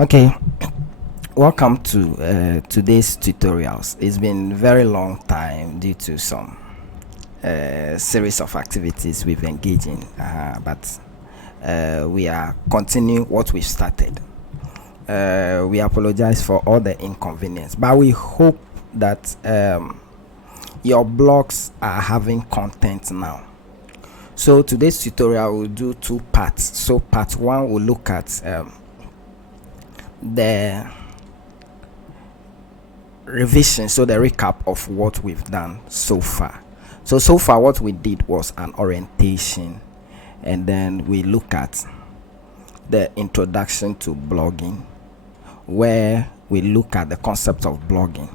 Okay, welcome to today's tutorials. It's been a very long time due to some series of activities we've engaged in, but we are continuing what we've started. We apologize for all the inconvenience, but we hope that your blogs are having content now. So today's tutorial will do two parts. So part one will look at the revision, so the recap of what we've done so far. So far what we did was an orientation, and then we look at the introduction to blogging, where we look at the concept of blogging,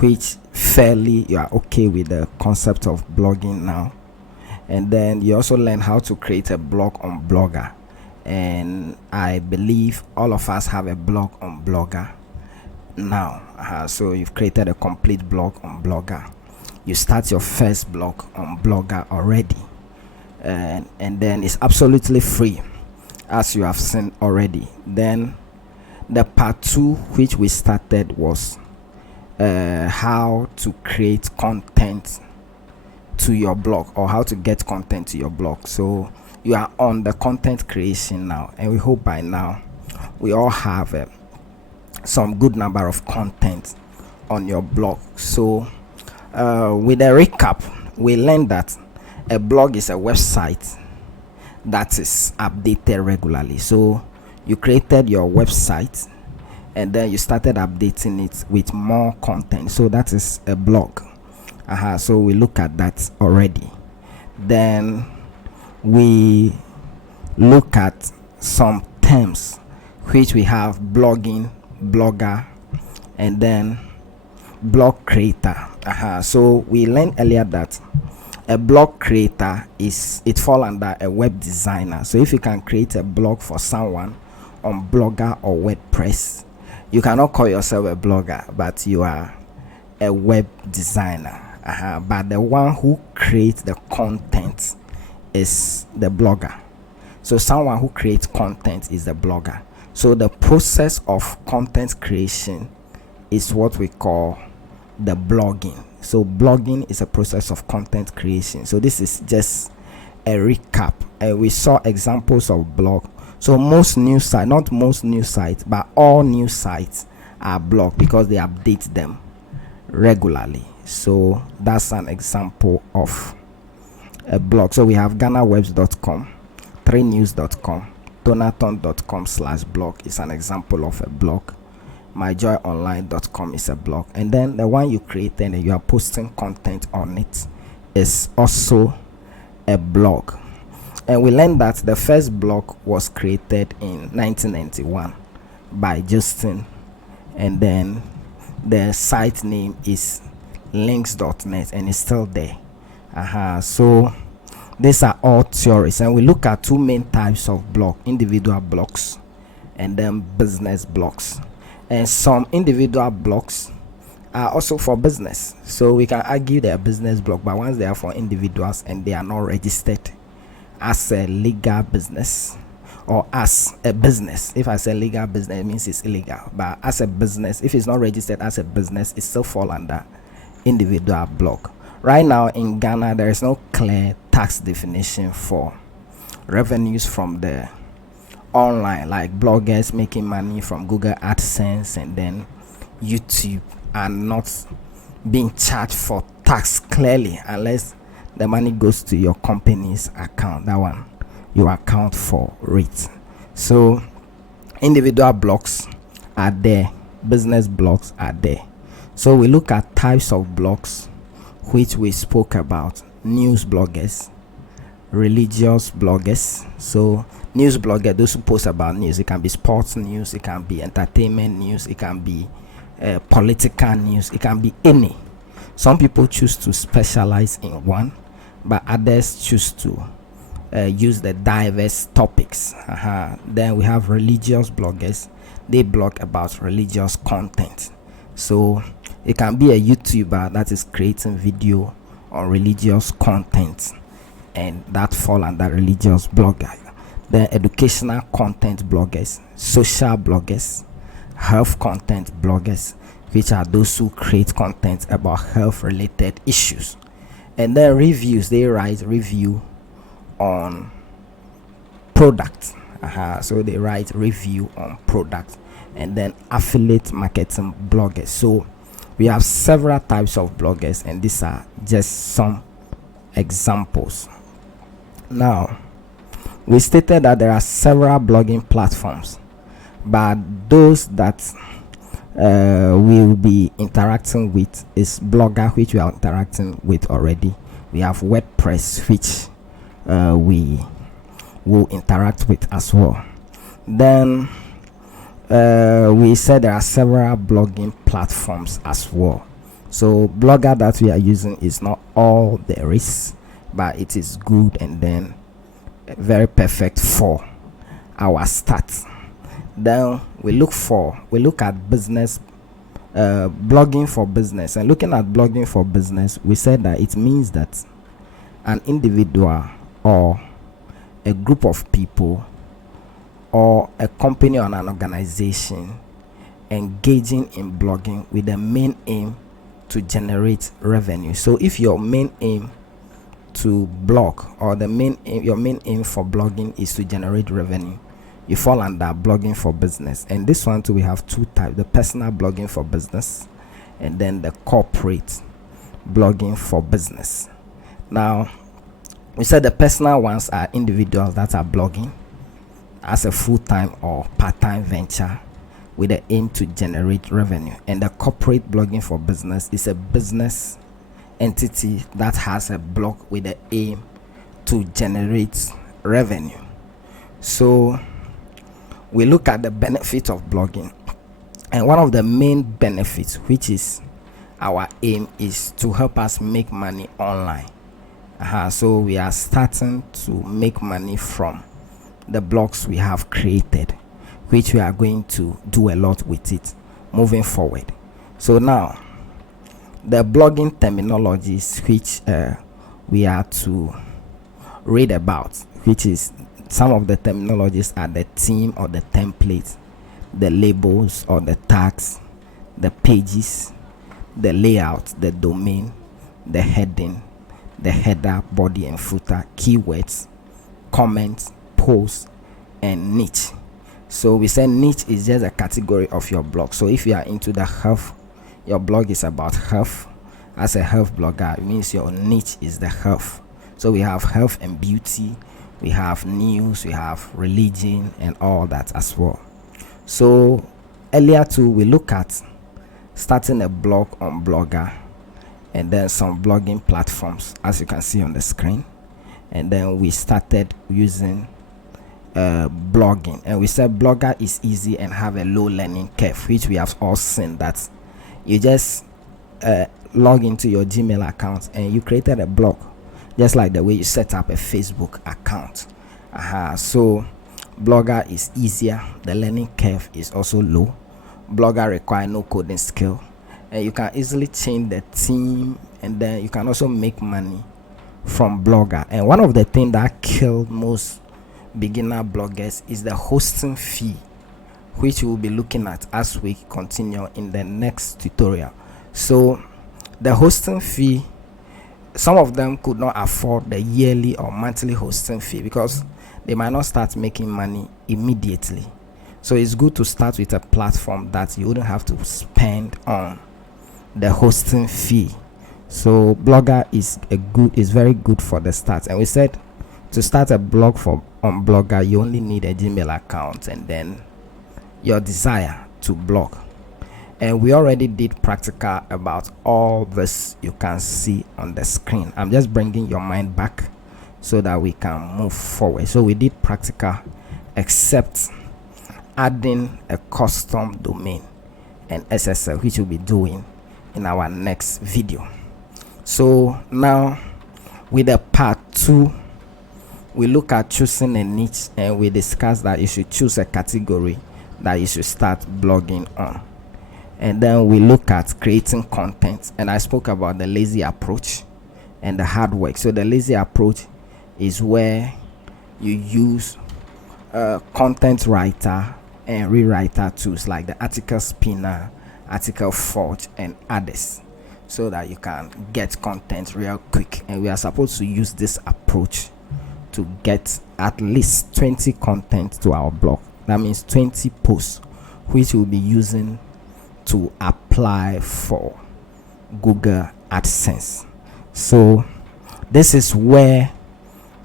which fairly you are okay with the concept of blogging now. And then you also learn how to create a blog on Blogger, and I believe all of us have a blog on Blogger now. So you've created a complete blog on Blogger. You start your first blog on Blogger already, and then it's absolutely free, as you have seen already. Then the part two, which we started, was how to create content to your blog, or how to get content to your blog. So you are on the content creation now, and we hope by now we all have some good number of content on your blog. So with a recap, we learned that a blog is a website that is updated regularly. So you created your website, and then you started updating it with more content. So that is a blog. So we look at that already. Then we look at some terms, which we have: blogging, blogger, and then blog creator. So we learned earlier that a blog creator fall under a web designer. So if you can create a blog for someone on Blogger or WordPress, you cannot call yourself a blogger, but you are a web designer. But the one who creates the content is the blogger. So someone who creates content is the blogger. So the process of content creation is what we call the blogging. So blogging is a process of content creation. So this is just a recap. We saw examples of blog. So most news sites, not most news sites, but all news sites are blog because they update them regularly. So that's an example of a blog. So we have GhanaWebs.com, 3news.com, Donaton.com/blog is an example of a blog. MyJoyOnline.com is a blog, and then the one you created and you are posting content on it is also a blog. And we learned that the first blog was created in 1991 by Justin, and then the site name is links.net, and it's still there. So these are all theories, and we look at two main types of blog: individual blogs and then business blogs. And some individual blogs are also for business, so we can argue they are business blog, but once they are for individuals and they are not registered as a legal business or as a business. If I say legal business, it means it's illegal, but as a business, if it's not registered as a business, it still fall under individual blog. Right now in Ghana, there is no clear tax definition for revenues from the online, like bloggers making money from Google AdSense and then YouTube, are not being charged for tax clearly, unless the money goes to your company's account. That one you account for it. So individual blogs are there, business blogs are there. So we look at types of blogs, which we spoke about: news bloggers, religious bloggers. So news blogger, those who post about news. It can be sports news, it can be entertainment news, it can be political news, it can be any. Some people choose to specialize in one, but others choose to use the diverse topics. Then we have religious bloggers. They blog about religious content. So it can be a YouTuber that is creating video on religious content, and that fall under religious blogger. The educational content bloggers, social bloggers, health content bloggers, which are those who create content about health related issues. And then reviews, they write review on product. So they write review on product. And then affiliate marketing bloggers. So we have several types of bloggers, and these are just some examples. Now, we stated that there are several blogging platforms, but those that we'll be interacting with is Blogger, which we are interacting with already. We have WordPress, which we will interact with as well. Then we said there are several blogging platforms as well. So Blogger that we are using is not all there is, but it is good and then very perfect for our start. Then we look at business, blogging for business. And looking at blogging for business, we said that it means that an individual or a group of people or a company or an organization engaging in blogging with the main aim to generate revenue. So if your main aim to blog, or your main aim for blogging is to generate revenue, you fall under blogging for business. And this one too, we have two types: the personal blogging for business and then the corporate blogging for business. Now, we said the personal ones are individuals that are blogging as a full-time or part-time venture with the aim to generate revenue. And the corporate blogging for business is a business entity that has a blog with the aim to generate revenue. So we look at the benefit of blogging, and one of the main benefits, which is our aim, is to help us make money online. So we are starting to make money from the blogs we have created, which we are going to do a lot with it moving forward. So now, the blogging terminologies which we are to read about, which is some of the terminologies are the theme or the template, the labels or the tags, the pages, the layout, the domain, the heading, the header, body and footer, keywords, comments, posts, and niche. So we say niche is just a category of your blog. So if you are into the health, your blog is about health. As a health blogger, it means your niche is the health. So we have health and beauty, we have news, we have religion, and all that as well. So earlier too, we look at starting a blog on Blogger, and then some blogging platforms, as you can see on the screen. And then we started using blogging, and we said Blogger is easy and have a low learning curve, which we have all seen that you just log into your Gmail account and you created a blog, just like the way you set up a Facebook account. So Blogger is easier, the learning curve is also low. Blogger require no coding skill, and you can easily change the theme, and then you can also make money from Blogger. And one of the things that killed most beginner bloggers is the hosting fee, which we'll be looking at as we continue in the next tutorial. So the hosting fee, some of them could not afford the yearly or monthly hosting fee because they might not start making money immediately. So it's good to start with a platform that you wouldn't have to spend on the hosting fee. So Blogger is very good for the start. And we said to start a blog on Blogger, you only need a Gmail account and then your desire to blog. And we already did practical about all this you can see on the screen. I'm just bringing your mind back so that we can move forward. So we did practical except adding a custom domain and SSL, which we'll be doing in our next video. So now with the part 2, we look at choosing a niche, and we discuss that you should choose a category that you should start blogging on. And then we look at creating content, and I spoke about the lazy approach and the hard work. So the lazy approach is where you use a content writer and rewriter tools like the article spinner, article forge, and others, so that you can get content real quick. And we are supposed to use this approach to get at least 20 content to our blog. That means 20 posts which we'll be using to apply for Google AdSense. So this is where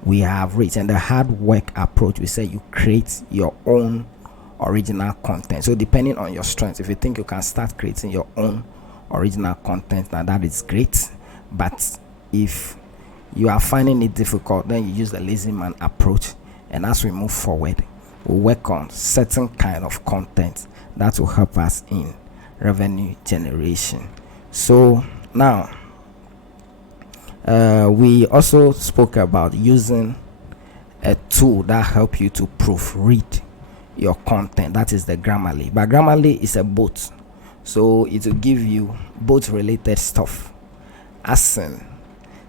we have reached. And the hard work approach, we say you create your own original content. So depending on your strength, if you think you can start creating your own original content, now that is great. But if you are finding it difficult, then you use the lazy man approach. And as we move forward, we'll work on certain kind of content that will help us in revenue generation. So now we also spoke about using a tool that help you to proofread your content, that is the Grammarly. But Grammarly is a bot, so it will give you bot related stuff, as in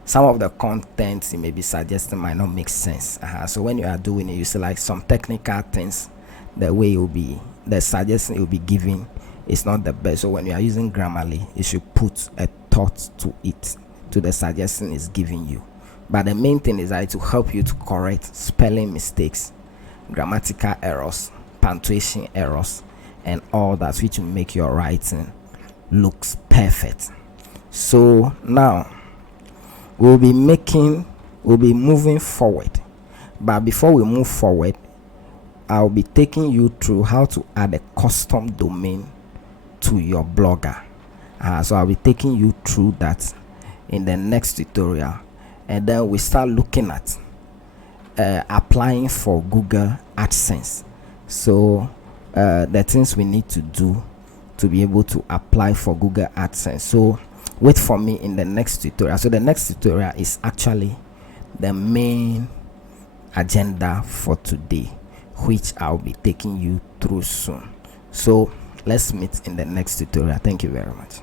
some of the content you may be suggesting might not make sense. So when you are doing it, you see like some technical things, the way you'll be, the suggestion you'll be giving is not the best. So when you are using Grammarly, you should put a thought to it, to the suggestion it's giving you. But the main thing is that it will help you to correct spelling mistakes, grammatical errors, punctuation errors, and all that, which will make your writing looks perfect. So now we'll be moving forward. But before we move forward, I'll be taking you through how to add a custom domain to your blogger. So I'll be taking you through that in the next tutorial, and then we start looking at applying for Google AdSense. So the things we need to do to be able to apply for Google AdSense. So wait for me in the next tutorial. So the next tutorial is actually the main agenda for today, which I'll be taking you through soon. So let's meet in the next tutorial. Thank you very much.